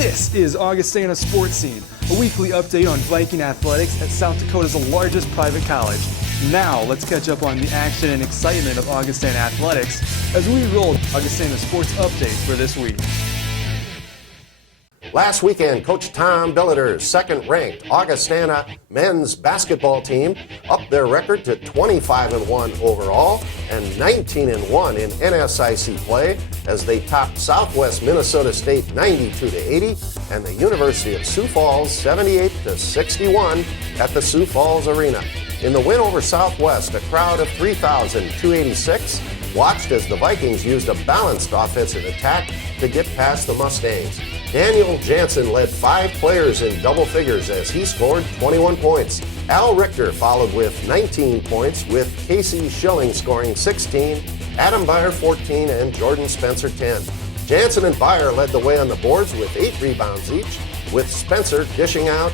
This is Augustana Sportscene, a weekly update on Viking athletics at South Dakota's largest private college. Now, let's catch up on the action and excitement of Augustana athletics as we roll Augustana Sports Update for this week. Last weekend, Coach Tom Billiter's second-ranked Augustana men's basketball team upped their record to 25-1 overall and 19-1 in NSIC play as they topped Southwest Minnesota State 92-80 and the University of Sioux Falls 78-61 at the Sioux Falls Arena. In the win over Southwest, a crowd of 3,286 watched as the Vikings used a balanced offensive attack to get past the Mustangs. Daniel Jansen led 5 players in double figures as he scored 21 points. Al Richter followed with 19 points, with Casey Schilling scoring 16, Adam Byer 14, and Jordan Spencer 10. Jansen and Byer led the way on the boards with 8 rebounds each, with Spencer dishing out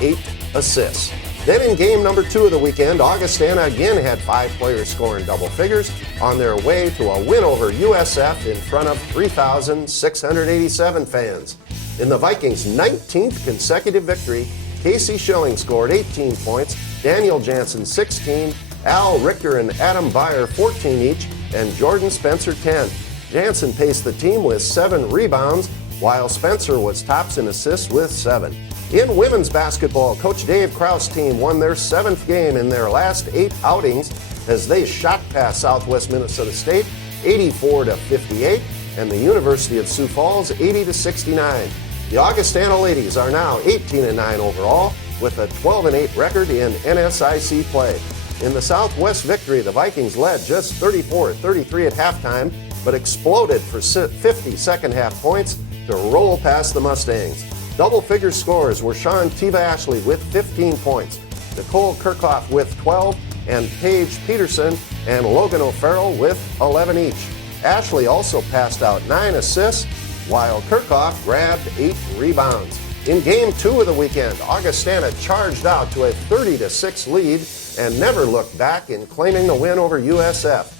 8 assists. Then in game number 2 of the weekend, Augustana again had 5 players scoring double figures on their way to a win over USF in front of 3,687 fans. In the Vikings' 19th consecutive victory, Casey Schilling scored 18 points, Daniel Jansen 16, Al Richter and Adam Byer 14 each, and Jordan Spencer 10. Jansen paced the team with 7 rebounds, while Spencer was tops in assists with 7. In women's basketball, Coach Dave Krause's team won their 7th game in their last 8 outings as they shot past Southwest Minnesota State 84-58 and the University of Sioux Falls 80-69. The Augustana ladies are now 18-9 overall with a 12-8 record in NSIC play. In the Southwest victory, the Vikings led just 34-33 at halftime, but exploded for 50 second-half points to roll past the Mustangs. Double-figure scores were Sean Tiva-Ashley with 15 points, Nicole Kirchhoff with 12, and Paige Peterson and Logan O'Farrell with 11 each. Ashley also passed out 9 assists, while Kirchhoff grabbed 8 rebounds. In Game 2 of the weekend, Augustana charged out to a 30-6 lead and never looked back in claiming the win over USF.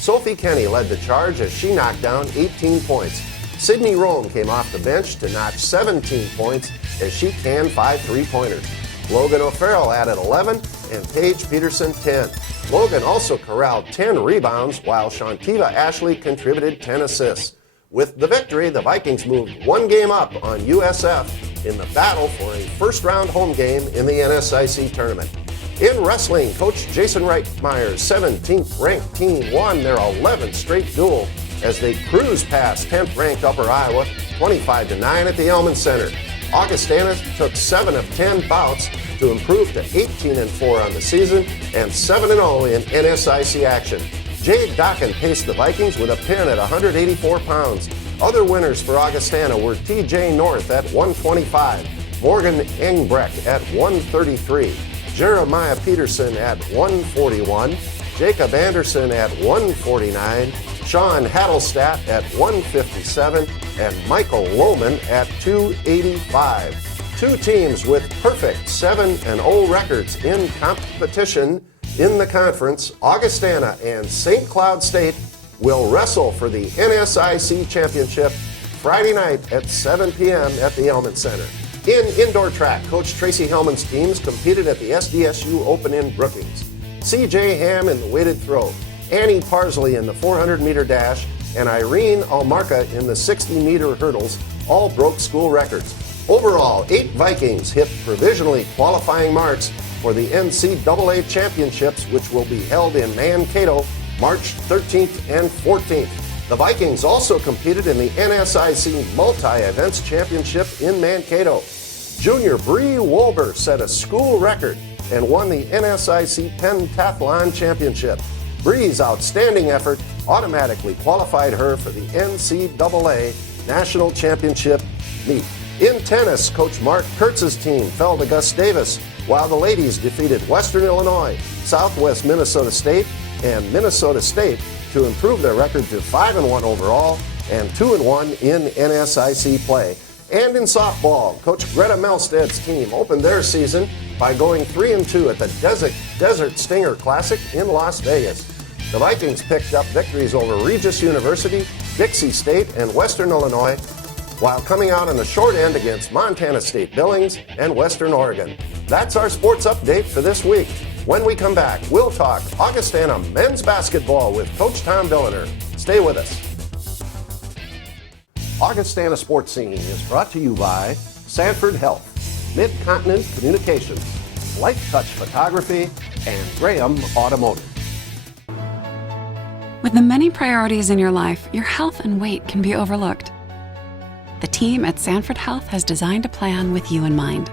Sophie Kenny led the charge as she knocked down 18 points. Sydney Rome came off the bench to notch 17 points as she canned 5 three-pointers. Logan O'Farrell added 11 and Paige Peterson 10. Logan also corralled 10 rebounds while Shantiva Ashley contributed 10 assists. With the victory, the Vikings moved 1 game up on USF in the battle for a first-round home game in the NSIC tournament. In wrestling, Coach Jason Reitmeyer's 17th-ranked team won their 11th straight duel as they cruised past 10th-ranked Upper Iowa 25-9 at the Elman Center. Augustana took 7 of 10 bouts to improve to 18-4 on the season and 7-0 in NSIC action. Jade Dokken paced the Vikings with a pin at 184 pounds. Other winners for Augustana were TJ North at 125, Morgan Engbrecht at 133, Jeremiah Peterson at 141, Jacob Anderson at 149, Sean Hadelstadt at 157, and Michael Lohman at 285. 2 teams with perfect 7-0 records in competition in the conference, Augustana and St. Cloud State, will wrestle for the NSIC Championship Friday night at 7 p.m. at the Elman Center. In indoor track, Coach Tracy Hellman's teams competed at the SDSU Open in Brookings. C.J. Ham in the weighted throw, Annie Parsley in the 400-meter dash, and Irene Almarca in the 60-meter hurdles all broke school records. Overall, 8 Vikings hit provisionally qualifying marks for the NCAA Championships, which will be held in Mankato March 13th and 14th. The Vikings also competed in the NSIC Multi-Events Championship in Mankato. Junior Bree Wolber set a school record and won the NSIC Pentathlon Championship. Bree's outstanding effort automatically qualified her for the NCAA National Championship meet. In tennis, Coach Mark Kurtz's team fell to Gus Davis, while the ladies defeated Western Illinois, Southwest Minnesota State, and Minnesota State to improve their record to 5-1 overall and 2-1 in NSIC play. And in softball, Coach Greta Melsted's team opened their season by going 3-2 at the Desert Stinger Classic in Las Vegas. The Vikings picked up victories over Regis University, Dixie State, and Western Illinois, while coming out on the short end against Montana State Billings and Western Oregon. That's our sports update for this week. When we come back, we'll talk Augustana men's basketball with Coach Tom Billiter. Stay with us. Augustana Sports Scene is brought to you by Sanford Health, Mid-Continent Communications, Light Touch Photography, and Graham Automotive. With the many priorities in your life, your health and weight can be overlooked. The team at Sanford Health has designed a plan with you in mind.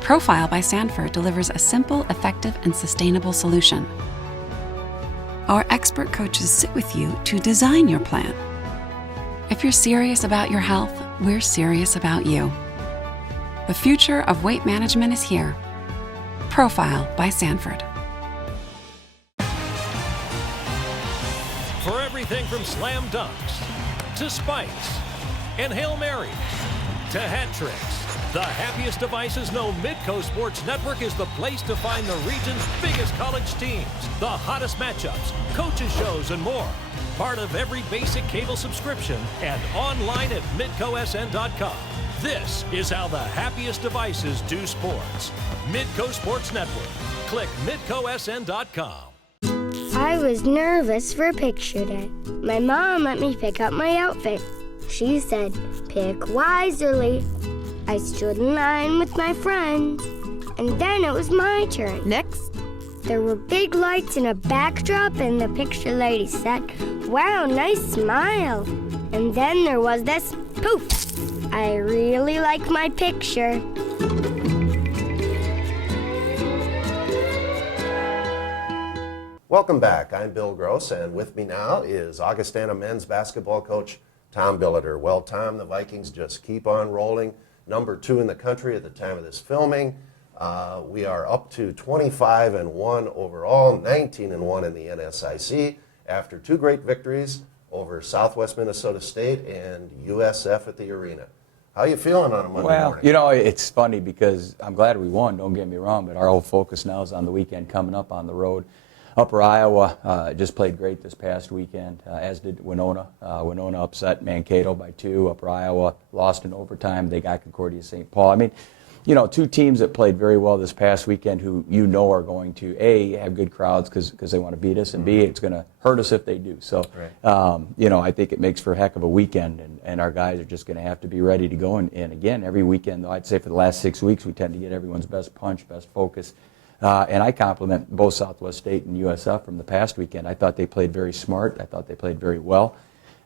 Profile by Sanford delivers a simple, effective, and sustainable solution. Our expert coaches sit with you to design your plan. If you're serious about your health, we're serious about you. The future of weight management is here. Profile by Sanford. For everything from slam dunks to spikes and Hail Marys to hat tricks, the happiest devices know Midco Sports Network is the place to find the region's biggest college teams, the hottest matchups, coaches shows, and more. Part of every basic cable subscription and online at midcosn.com. This is how the happiest devices do sports. Midco Sports Network. Click midcosn.com. I was nervous for picture day. My mom let me pick out my outfit. She said, pick wisely. I stood in line with my friends, and then it was my turn. Next. There were big lights and a backdrop, and the picture lady said, wow, nice smile. And then there was this poof. I really like my picture. Welcome back. I'm Bill Gross, and with me now is Augustana men's basketball coach Tom Billiter. Well, Tom, the Vikings just keep on rolling. Number 2 in the country at the time of this filming. We are up to 25-1 overall, 19-1 in the NSIC after 2 great victories over Southwest Minnesota State and USF at the arena. How you feeling on a Monday morning? Well, you know, it's funny because I'm glad we won, don't get me wrong, but our whole focus now is on the weekend coming up on the road. Upper Iowa just played great this past weekend, as did Winona. Winona upset Mankato by 2. Upper Iowa lost in overtime. They got Concordia St. Paul. I mean, you know, 2 teams that played very well this past weekend who you know are going to, A, have good crowds because they want to beat us, and B, it's going to hurt us if they do. So, you know, I think it makes for a heck of a weekend, and our guys are just going to have to be ready to go. And again, every weekend, though, I'd say for the last 6 weeks, we tend to get everyone's best punch, best focus. And I compliment both Southwest State and USF from the past weekend. I thought they played very smart. I thought they played very well.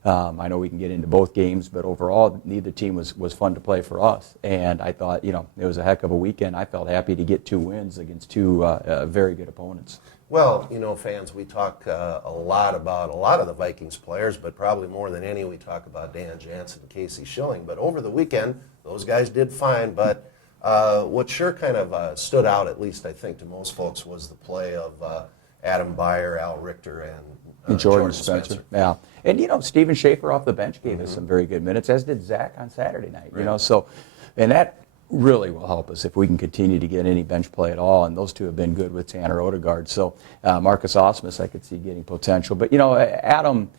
I know we can get into both games, but overall, neither team was fun to play for us. And I thought, you know, it was a heck of a weekend. I felt happy to get 2 wins against 2 very good opponents. Well, you know, fans, we talk a lot about a lot of the Vikings players, but probably more than any, we talk about Dan Jansen and Casey Schilling. But over the weekend, those guys did fine. But what sure kind of stood out, at least I think to most folks, was the play of Adam Beyer, Al Richter, and Jordan Spencer. Yeah. And, you know, Steven Schaefer off the bench gave us some very good minutes, as did Zach on Saturday night. Right. You know, so, and that really will help us if we can continue to get any bench play at all. And those 2 have been good with Tanner Odegaard. So Marcus Osmus, I could see getting potential. But, you know, Adam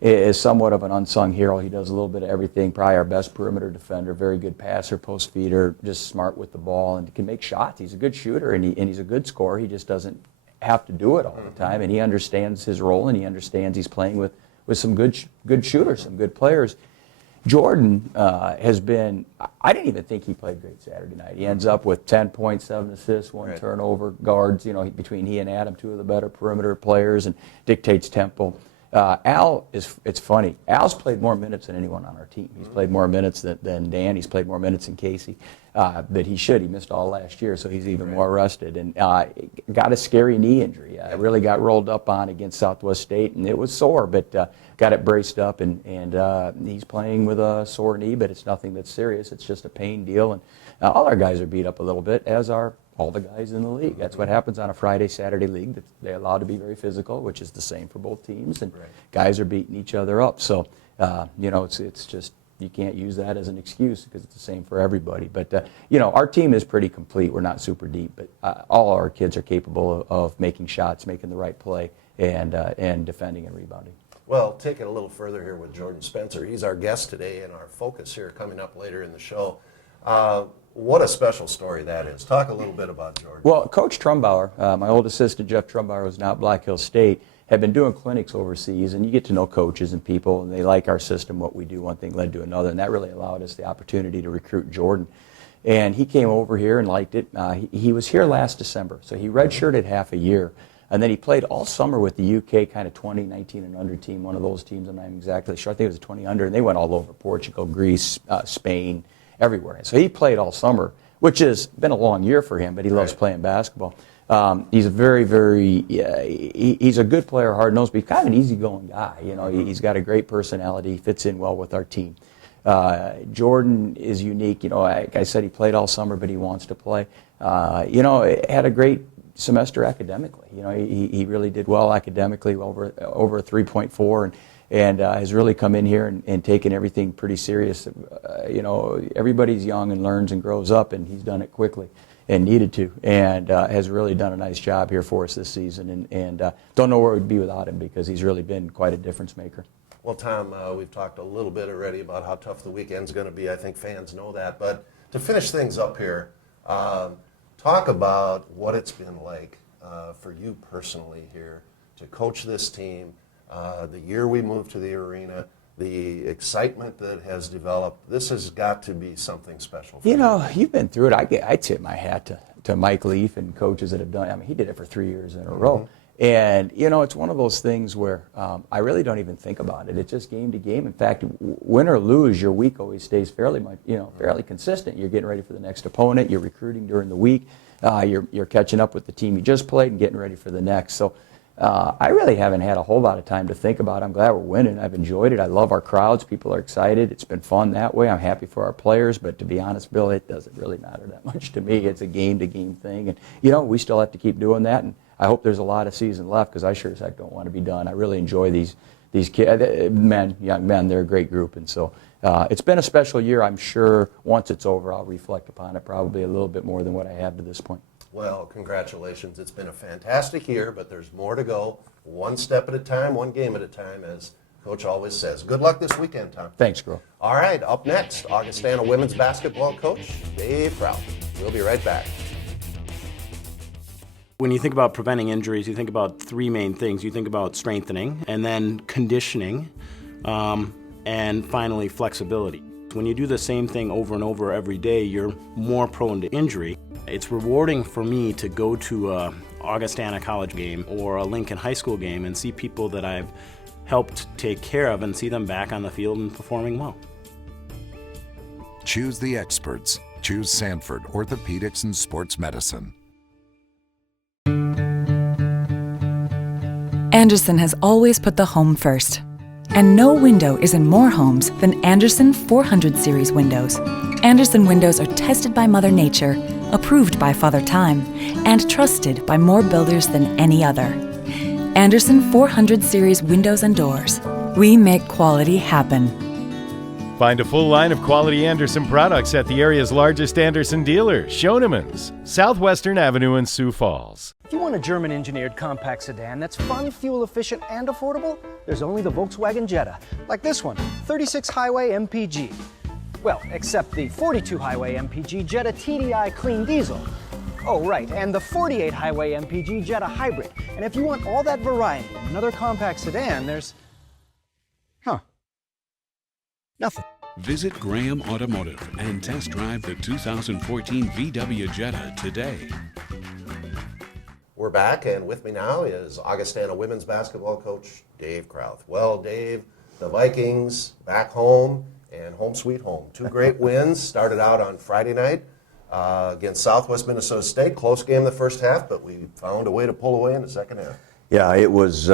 is somewhat of an unsung hero. He does a little bit of everything, probably our best perimeter defender, very good passer, post feeder, just smart with the ball, and can make shots. He's a good shooter, and he's a good scorer. He just doesn't have to do it all the time, and he understands his role, and he understands he's playing with some good shooters, some good players. Jordan has been, I didn't even think he played great Saturday night. He ends up with 10 points, 7 assists, 1 turnover, guards, you know, between he and Adam, 2 of the better perimeter players, and dictates tempo. Al, it's funny, Al's played more minutes than anyone on our team. He's played more minutes than Dan. He's played more minutes than Casey. But he should. He missed all last year, so he's even more rested. And got a scary knee injury. Really got rolled up on against Southwest State, and it was sore, but got it braced up, and he's playing with a sore knee, but it's nothing that's serious. It's just a pain deal. And all our guys are beat up a little bit, as are all the guys in the league. That's what happens on a Friday, Saturday league. They're allowed to be very physical, which is the same for both teams, and guys are beating each other up. So, you know, it's just, you can't use that as an excuse because it's the same for everybody. But, you know, our team is pretty complete. We're not super deep, but all our kids are capable of making shots, making the right play, and defending and rebounding. Well, take it a little further here with Jordan Spencer. He's our guest today and our focus here coming up later in the show. What a special story that is. Talk a little bit about Jordan. Well, Coach Trumbauer, my old assistant, Jeff Trumbauer, who's now at Black Hills State, have been doing clinics overseas, and you get to know coaches and people, and they like our system, what we do. One thing led to another, and that really allowed us the opportunity to recruit Jordan. And he came over here and liked it. He was here last December, so he redshirted half a year. And then he played all summer with the UK kind of 20, 19 and under team, one of those teams, I'm not exactly sure. I think it was a 20 under, and they went all over Portugal, Greece, Spain, everywhere. So he played all summer, which has been a long year for him, but he loves playing basketball. He's a he's a good player, hard-nosed, but he's kind of an easygoing guy. You know, he's got a great personality, he fits in well with our team. Jordan is unique. You know, like I said, he played all summer, but he wants to play. You know, had a great semester academically. You know, he really did well academically, over a 3.4, and has really come in here and taken everything pretty serious. You know, everybody's young and learns and grows up, and he's done it quickly and needed to, and has really done a nice job here for us this season, and don't know where we'd be without him, because he's really been quite a difference maker. Well, Tom, we've talked a little bit already about how tough the weekend's going to be. I think fans know that. But to finish things up here, talk about what it's been like for you personally here to coach this team, the year we moved to the arena, the excitement that has developed. This has got to be something special for you. You know, you've been through it. I tip my hat to Mike Leaf and coaches that have done it. I mean, he did it for 3 years in a row. And, you know, it's one of those things where I really don't even think about it. It's just game to game. In fact, win or lose, your week always stays fairly consistent. You're getting ready for the next opponent. You're recruiting during the week. You're catching up with the team you just played and getting ready for the next. So I really haven't had a whole lot of time to think about it. I'm glad we're winning. I've enjoyed it. I love our crowds. People are excited. It's been fun that way. I'm happy for our players. But to be honest, Bill, it doesn't really matter that much to me. It's a game-to-game thing. And, you know, we still have to keep doing that. And I hope there's a lot of season left, because I sure as heck don't want to be done. I really enjoy these kids, young men. They're a great group. And so it's been a special year. I'm sure once it's over, I'll reflect upon it probably a little bit more than what I have to this point. Well, congratulations. It's been a fantastic year, but there's more to go. One step at a time, one game at a time, as Coach always says. Good luck this weekend, Tom. Thanks, Girl. All right, up next, Augustana women's basketball coach Dave Kraut. We'll be right back. When you think about preventing injuries, you think about three main things. You think about strengthening, and then conditioning, and finally flexibility. When you do the same thing over and over every day, you're more prone to injury. It's rewarding for me to go to a Augustana College game or a Lincoln High School game and see people that I've helped take care of and see them back on the field and performing well. Choose the experts. Choose Sanford Orthopedics and Sports Medicine. Andersen has always put the home first. And no window is in more homes than Andersen 400 Series windows. Andersen windows are tested by Mother Nature, approved by Father Time, and trusted by more builders than any other. Andersen 400 Series windows and doors. We make quality happen. Find a full line of quality Andersen products at the area's largest Andersen dealer, Schoenemann's, Southwestern Avenue in Sioux Falls. If you want a German-engineered compact sedan that's fun, fuel-efficient, and affordable, there's only the Volkswagen Jetta, like this one, 36 Highway MPG. Well, except the 42 Highway MPG Jetta TDI Clean Diesel. Oh, right, and the 48 Highway MPG Jetta Hybrid. And if you want all that variety in another compact sedan, there's... nothing. Visit Graham Automotive and test drive the 2014 VW Jetta today. We're back, and with me now is Augustana women's basketball coach Dave Kraut. Well, Dave, the Vikings back home and home sweet home. Two great wins. Started out on Friday night against Southwest Minnesota State. Close game the first half, but we found a way to pull away in the second half. Yeah, it was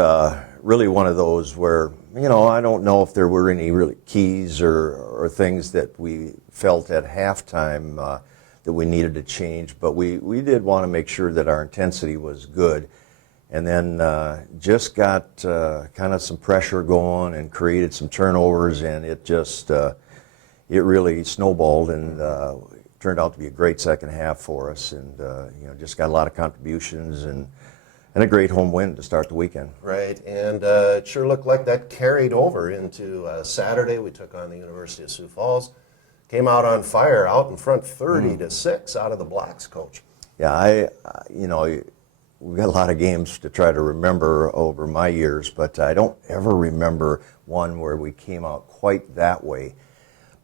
really one of those where, you know, I don't know if there were any really keys or things that we felt at halftime that we needed to change, but we did want to make sure that our intensity was good. And then just got kind of some pressure going and created some turnovers, and it just, it really snowballed and turned out to be a great second half for us, and you know, just got a lot of contributions and a great home win to start the weekend. Right, and it sure looked like that carried over into Saturday. We took on the University of Sioux Falls. Came out on fire, out in front 30-6 out of the blocks, Coach. Yeah, we've got a lot of games to try to remember over my years, but I don't ever remember one where we came out quite that way.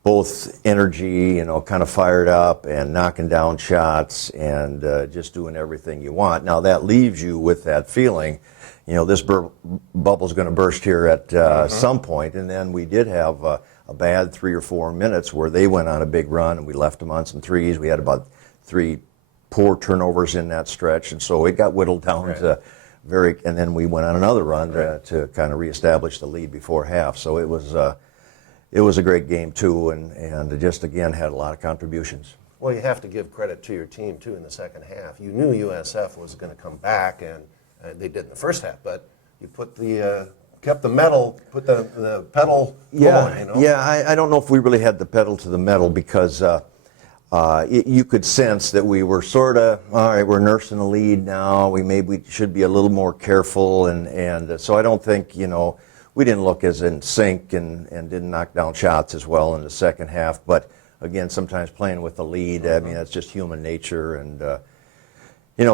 Both energy, kind of fired up and knocking down shots and just doing everything you want. Now that leaves you with that feeling, this bubble's going to burst here at some point. And then we did have a bad 3 or 4 minutes where they went on a big run and we left them on some threes. We had about 3 poor turnovers in that stretch, and so it got whittled down to and then we went on another run to kind of reestablish the lead before half. So it was a great game too, and just again had a lot of contributions. Well, you have to give credit to your team too in the second half. You knew USF was going to come back, and they did in the first half, but you put kept the pedal going. Yeah, I don't know if we really had the pedal to the metal because you could sense that we were sort of, all right, we're nursing the lead now. We should be a little more careful, and so I don't think, we didn't look as in sync and didn't knock down shots as well in the second half. But again, sometimes playing with the lead, I mean, that's just human nature, and a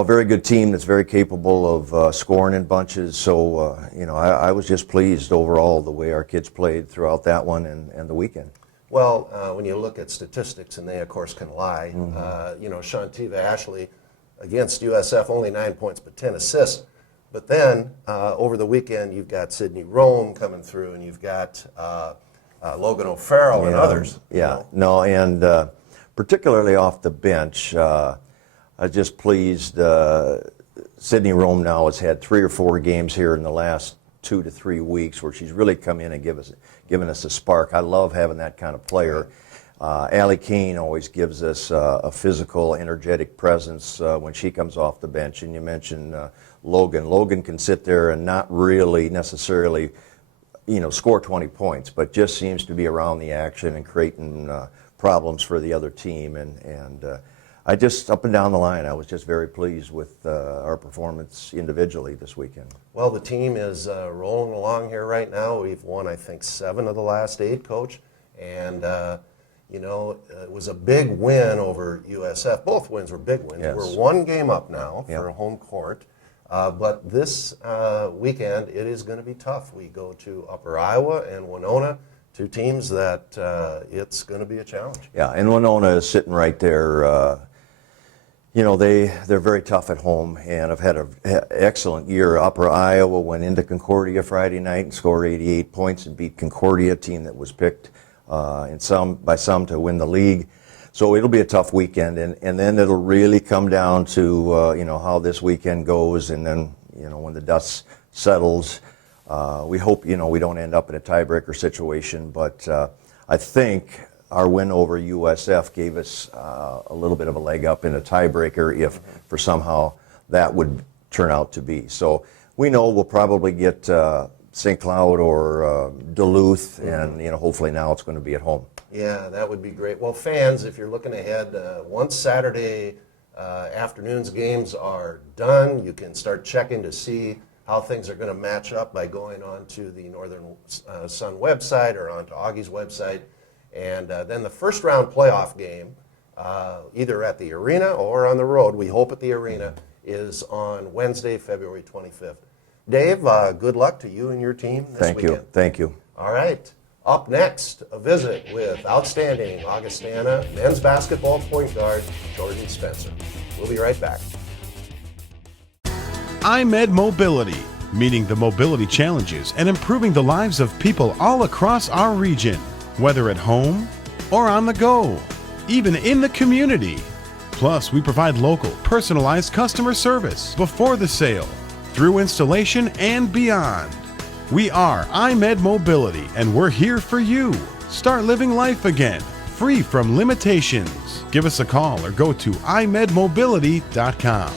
very good team that's very capable of scoring in bunches. So, I was just pleased overall the way our kids played throughout that one and the weekend. Well, when you look at statistics, and they, of course, can lie, Shantiva Ashley against USF, only 9 points but 10 assists. But then, over the weekend, you've got Sidney Rome coming through, and you've got Logan O'Farrell and others. Yeah, and particularly off the bench, I was just pleased. Sidney Rome now has had 3 or 4 games here in the last 2 to 3 weeks where she's really come in and given us a spark. I love having that kind of player. Allie Kane always gives us a physical, energetic presence when she comes off the bench. And you mentioned Logan. Logan can sit there and not really necessarily, score 20 points, but just seems to be around the action and creating problems for the other team. And I just, up and down the line, I was just very pleased with our performance individually this weekend. Well, the team is rolling along here right now. We've won, I think, 7 of the last 8, Coach. And, it was a big win over USF. Both wins were big wins. Yes. We're 1 game up now for home court. But this weekend, it is going to be tough. We go to Upper Iowa and Winona, 2 teams that it's going to be a challenge. Yeah, and Winona is sitting right there. They're very tough at home and have had an excellent year. Upper Iowa went into Concordia Friday night and scored 88 points and beat Concordia, a team that was picked by some to win the league. So it'll be a tough weekend, and then it'll really come down to how this weekend goes, and then when the dust settles, we hope we don't end up in a tiebreaker situation. But I think our win over USF gave us a little bit of a leg up in a tiebreaker if for somehow that would turn out to be. So we know we'll probably get St. Cloud or Duluth, and hopefully now it's going to be at home. Yeah, that would be great. Well, fans, if you're looking ahead, once Saturday afternoon's games are done, you can start checking to see how things are going to match up by going on to the Northern Sun website or onto Augie's website. And then the first round playoff game, either at the arena or on the road, we hope at the arena, is on Wednesday, February 25th. Dave, good luck to you and your team this weekend. Thank you. All right. Up next, a visit with outstanding Augustana men's basketball point guard Jordan Spencer. We'll be right back. iMed Mobility, meeting the mobility challenges and improving the lives of people all across our region, whether at home or on the go, even in the community. Plus, we provide local, personalized customer service before the sale, through installation, and beyond. We are iMed Mobility, and we're here for you. Start living life again, free from limitations. Give us a call or go to imedmobility.com.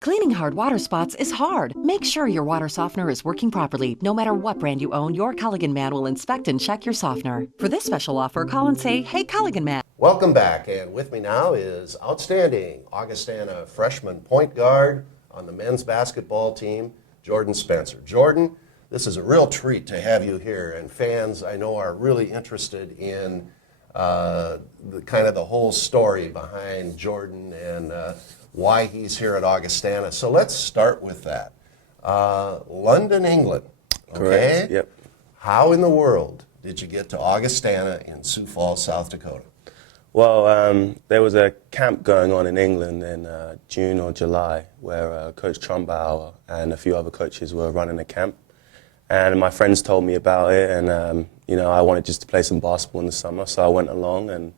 Cleaning hard water spots is hard. Make sure your water softener is working properly. No matter what brand you own, your Culligan man will inspect and check your softener. For this special offer, call and say, "Hey, Culligan man." Welcome back, and with me now is outstanding Augustana freshman point guard, on the men's basketball team, Jordan Spencer. Jordan, this is a real treat to have you here, and fans I know are really interested in the whole story behind Jordan and why he's here at Augustana. So let's start with that. London, England. Okay. Correct. Yep. How in the world did you get to Augustana in Sioux Falls, South Dakota? Well, there was a camp going on in England in June or July where Coach Trumbauer and a few other coaches were running a camp. And my friends told me about it, and I wanted just to play some basketball in the summer, so I went along and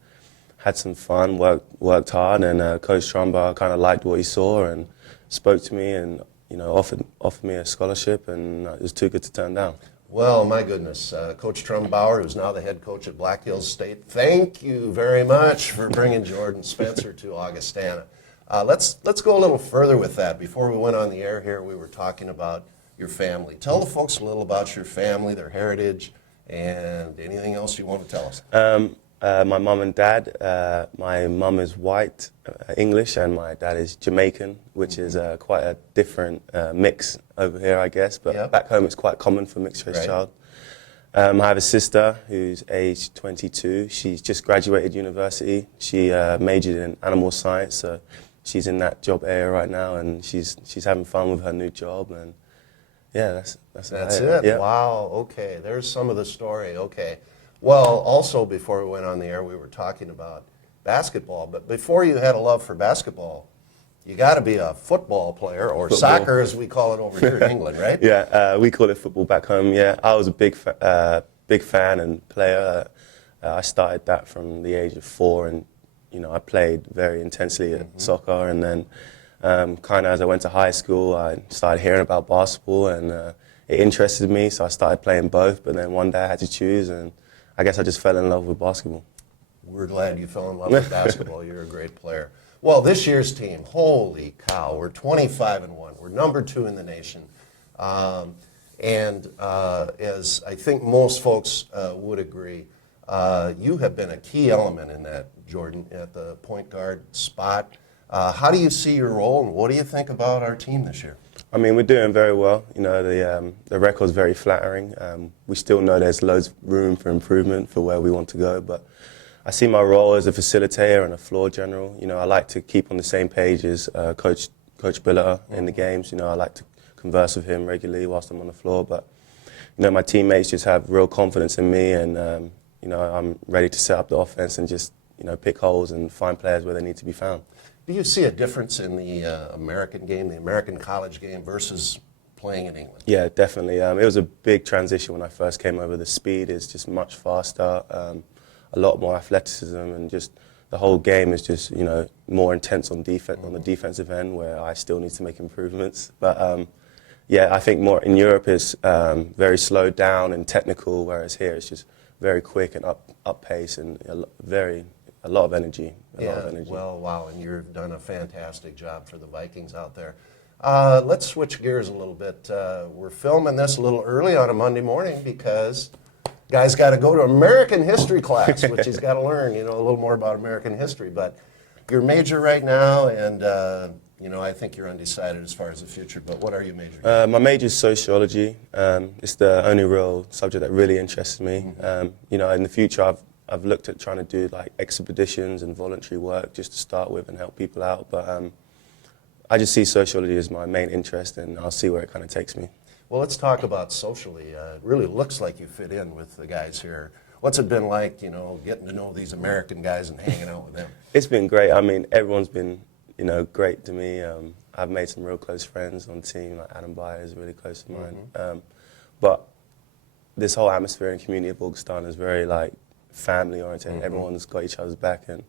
had some fun, worked hard, and Coach Trumbauer kind of liked what he saw and spoke to me and offered me a scholarship, and it was too good to turn down. Well, my goodness, Coach Trumbauer, who's now the head coach at Black Hills State, thank you very much for bringing Jordan Spencer to Augustana. Let's go a little further with that. Before we went on the air here, we were talking about your family. Tell the folks a little about your family, their heritage, and anything else you want to tell us. My mum and dad, my mum is white, English, and my dad is Jamaican, which is quite a different mix over here, I guess, but back home it's quite common for a mixed-race child. I have a sister who's aged 22. She's just graduated university. She majored in animal science, so she's in that job area right now, and she's having fun with her new job, and yeah, that's it. Yeah. Wow, okay, there's some of the story, okay. Well, also before we went on the air, we were talking about basketball, but before you had a love for basketball, you got to be a football player, or soccer as we call it over here in England, right? Yeah, we call it football back home, yeah. I was a big fan and player. I started that from the age of 4, and I played very intensely at soccer, and then kind of as I went to high school, I started hearing about basketball, and it interested me, so I started playing both, but then one day I had to choose, and I guess I just fell in love with basketball. We're glad you fell in love with basketball. You're a great player. Well, this year's team, holy cow, we're 25-1. We're number 2 in the nation. And as I think most folks would agree, you have been a key element in that, Jordan, at the point guard spot. How do you see your role, and what do you think about our team this year? I mean, we're doing very well. The record's very flattering. We still know there's loads of room for improvement for where we want to go, but I see my role as a facilitator and a floor general. I like to keep on the same page as Coach Biller in the games. I like to converse with him regularly whilst I'm on the floor, but my teammates just have real confidence in me, and I'm ready to set up the offense and just pick holes and find players where they need to be found. Do you see a difference in the American game, the American college game, versus playing in England? Yeah, definitely. It was a big transition when I first came over. The speed is just much faster, a lot more athleticism, and just the whole game is just more intense on defense, on the defensive end, where I still need to make improvements. But yeah, I think more in Europe is very slowed down and technical, whereas here it's just very quick and up pace and a lot of energy. Well, wow, and you've done a fantastic job for the Vikings out there. Let's switch gears a little bit. We're filming this a little early on a Monday morning because guy's got to go to American history class, which he's got to learn, a little more about American history. But you're major right now, and I think you're undecided as far as the future. But what are you majoring in? My major is sociology. It's the only real subject that really interests me. In the future, I've looked at trying to do like expeditions and voluntary work just to start with and help people out, but I just see sociology as my main interest, and I'll see where it kind of takes me. Well, let's talk about socially. It really looks like you fit in with the guys here. What's it been like, getting to know these American guys and hanging out with them? It's been great. I mean, everyone's been, great to me. I've made some real close friends on the team. Like Adam Bayer is really close to mine. But this whole atmosphere and community of Augustana is very family oriented. Everyone's got each other's back, and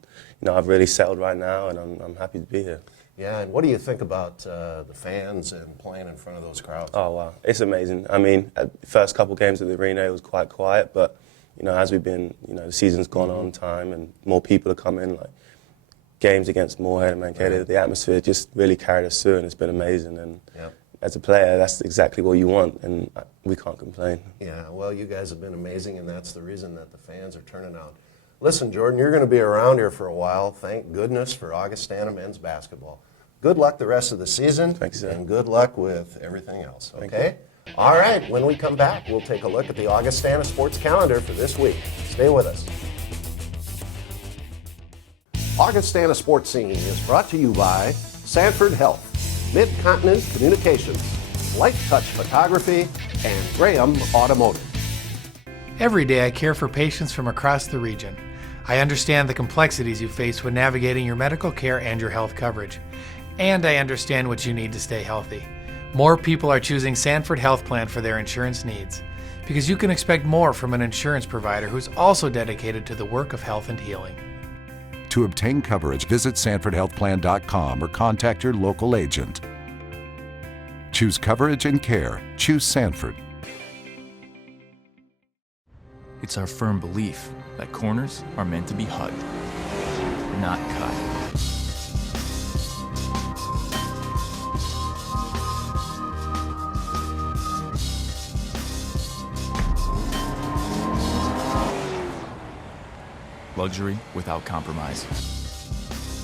I've really settled right now, and I'm happy to be here. Yeah, and what do you think about the fans and playing in front of those crowds? Oh wow, it's amazing. I mean, at the first couple games at the arena, it was quite quiet, but as we've been, the season's gone on time, and more people are coming. Like games against Moorhead and Mankato, the atmosphere just really carried us through, and it's been amazing. And as a player, that's exactly what you want, and we can't complain. Yeah, well, you guys have been amazing, and that's the reason that the fans are turning out. Listen, Jordan, you're going to be around here for a while. Thank goodness for Augustana men's basketball. Good luck the rest of the season. Thanks, sir. And good luck with everything else, okay? All right, when we come back, we'll take a look at the Augustana sports calendar for this week. Stay with us. Augustana Sports Scene is brought to you by Sanford Health, Mid-Continent Communications, Light Touch Photography, and Graham Automotive. Every day I care for patients from across the region. I understand the complexities you face when navigating your medical care and your health coverage. And I understand what you need to stay healthy. More people are choosing Sanford Health Plan for their insurance needs, because you can expect more from an insurance provider who's also dedicated to the work of health and healing. To obtain coverage, visit SanfordHealthPlan.com or contact your local agent. Choose coverage and care. Choose Sanford. It's our firm belief that corners are meant to be hugged, not cut. Luxury without compromise.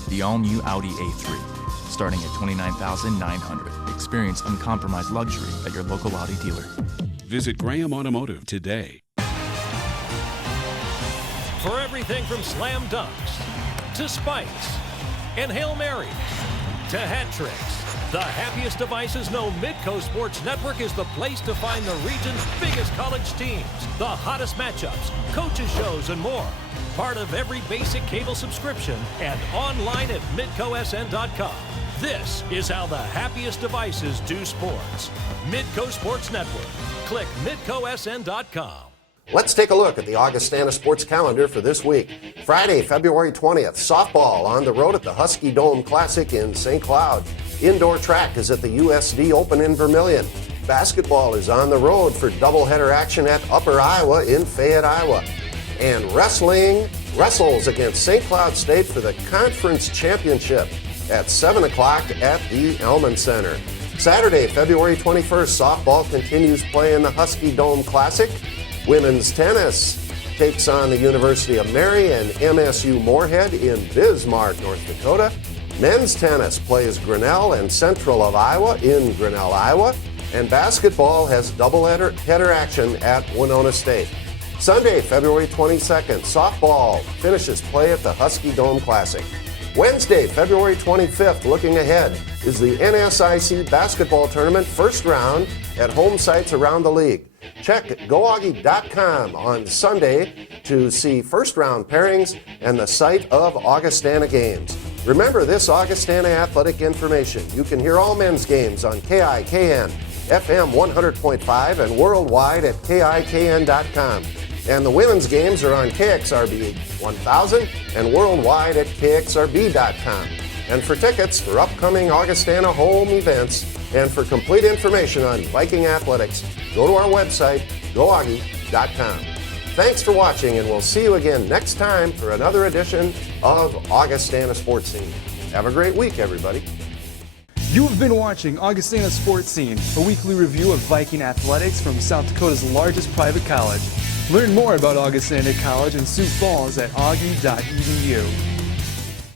The all-new Audi A3, starting at $29,900. Experience uncompromised luxury at your local Audi dealer. Visit Graham Automotive today. For everything from slam dunks to spikes and Hail Marys to hat tricks, the happiest devices know Midco Sports Network is the place to find the region's biggest college teams, the hottest matchups, coaches shows, and more. Part of every basic cable subscription and online at midcosn.com. This is how the happiest devices do sports. Midco Sports Network. Click midcosn.com. Let's take a look at the Augustana sports calendar for this week. Friday, February 20th, softball on the road at the Husky Dome Classic in St. Cloud. Indoor track is at the USD Open in Vermilion. Basketball is on the road for doubleheader action at Upper Iowa in Fayette, Iowa. And wrestling wrestles against St. Cloud State for the conference championship at 7 o'clock at the Elman Center. Saturday, February 21st, softball continues playing the Husky Dome Classic. Women's tennis takes on the University of Mary and MSU Moorhead in Bismarck, North Dakota. Men's tennis plays Grinnell and Central of Iowa in Grinnell, Iowa. And basketball has doubleheader action at Winona State. Sunday, February 22nd, softball finishes play at the Husky Dome Classic. Wednesday, February 25th, looking ahead, is the NSIC basketball tournament first round at home sites around the league. Check GoAugie.com on Sunday to see first round pairings and the site of Augustana games. Remember this Augustana athletic information. You can hear all men's games on KIKN, FM 100.5, and worldwide at KIKN.com. And the women's games are on KXRB 1000 and worldwide at KXRB.com. And for tickets for upcoming Augustana home events and for complete information on Viking athletics, go to our website, GoAugie.com. Thanks for watching, and we'll see you again next time for another edition of Augustana Sports Scene. Have a great week, everybody. You have been watching Augustana Sports Scene, a weekly review of Viking athletics from South Dakota's largest private college. Learn more about Augustana College in Sioux Falls at augie.edu.